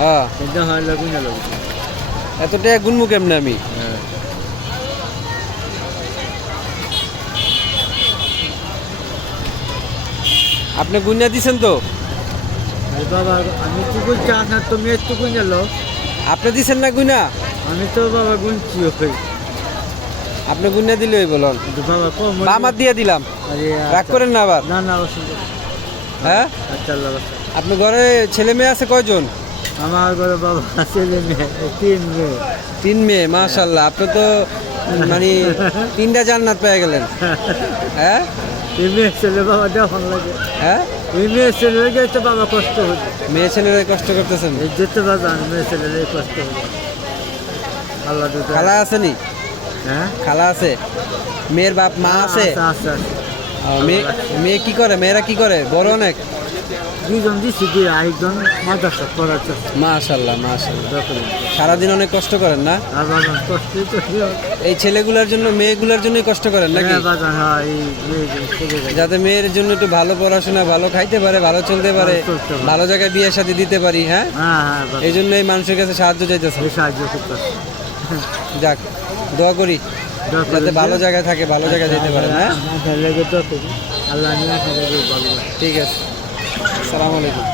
হ্যাঁ এটা হয় লাগুন না লাগুন। এত টাকা গুনবো কেমনে আমি? হ্যাঁ আপনি গুনিয়া দিছেন তো? আরে বাবা আমি তো গুনছি, আপনার তো মেয়ের তো গুন গেল। আপনি দিছেন না গুনা? আমি তো বাবা গুনছি ওই। আপনি গুনিয়া দিলে ওই বলুন। কিন্তু বাবা কম বা আমার দিয়ে দিলাম, আরে রাগ করেন না আবার। না না অসুবিধা নেই। হ্যাঁ আচ্ছা আল্লাহ বাসা। আপনি ঘরে ছেলে মেয়ে আছে কয়জন? আমার ঘরে বাবা ছেলে মেয়ে 3 মেয়ে। 3 মেয়ে, মাশাআল্লাহ। আপনি তো মানে 3টা জান্নাত পেয়ে গেলেন। হ্যাঁ এই মেয়ে ছেলে বাবা দেওয়ান লাগে। হ্যাঁ এই মেয়ে ছেলে গেছে বাবা কষ্ট হচ্ছে। মেয়ে ছেলেরা কষ্ট করতেছেন। এই যেতে বাজান মেয়ে ছেলে কষ্ট হচ্ছে। আল্লাহ দুটো খালা আসেনি? হ্যাঁ খালা আছে? মেয়ের বাপ মা আছে? আচ্ছা আচ্ছা মেয়ে কি করে? মেয়েরা কি করে? বড় অনেক? দুজন দিচ্ছি দিয়ে আরেকজন মাদ্রাসা পড়াচ্ছে। মাশাআল্লাহ মাশাআল্লাহ। সারাদিন অনেক কষ্ট করেন না? আর বাজান কষ্টই তো এই ছেলেগুলোর জন্য মেয়েগুলোর জন্যই কষ্ট করেন নাকি? হ্যাঁ বাজান, হ্যাঁ এই মেয়েজন ছেলে গেছে। যাতে মেয়ের জন্য একটু ভালো পড়াশোনা, ভালো খাইতে পারে, ভালো চলতে পারে, ভালো চলতে পারে। ভালো জায়গায় বিয়ে শাদী দিতে পারি। হ্যাঁ হ্যাঁ হ্যাঁ বাজান, এই জন্য এই মানুষের কাছে সাহায্য চাইতেছে। এই সাহায্য করতেছে। যাক, দোয়া করি যাতে ভালো জায়গায় থাকে, ভালো জায়গায় যেতে পারেন। হ্যাঁ লেগে তো আল্লাহ নিয়ে ভালো। ঠিক আছে, আসসালামু আলাইকুম।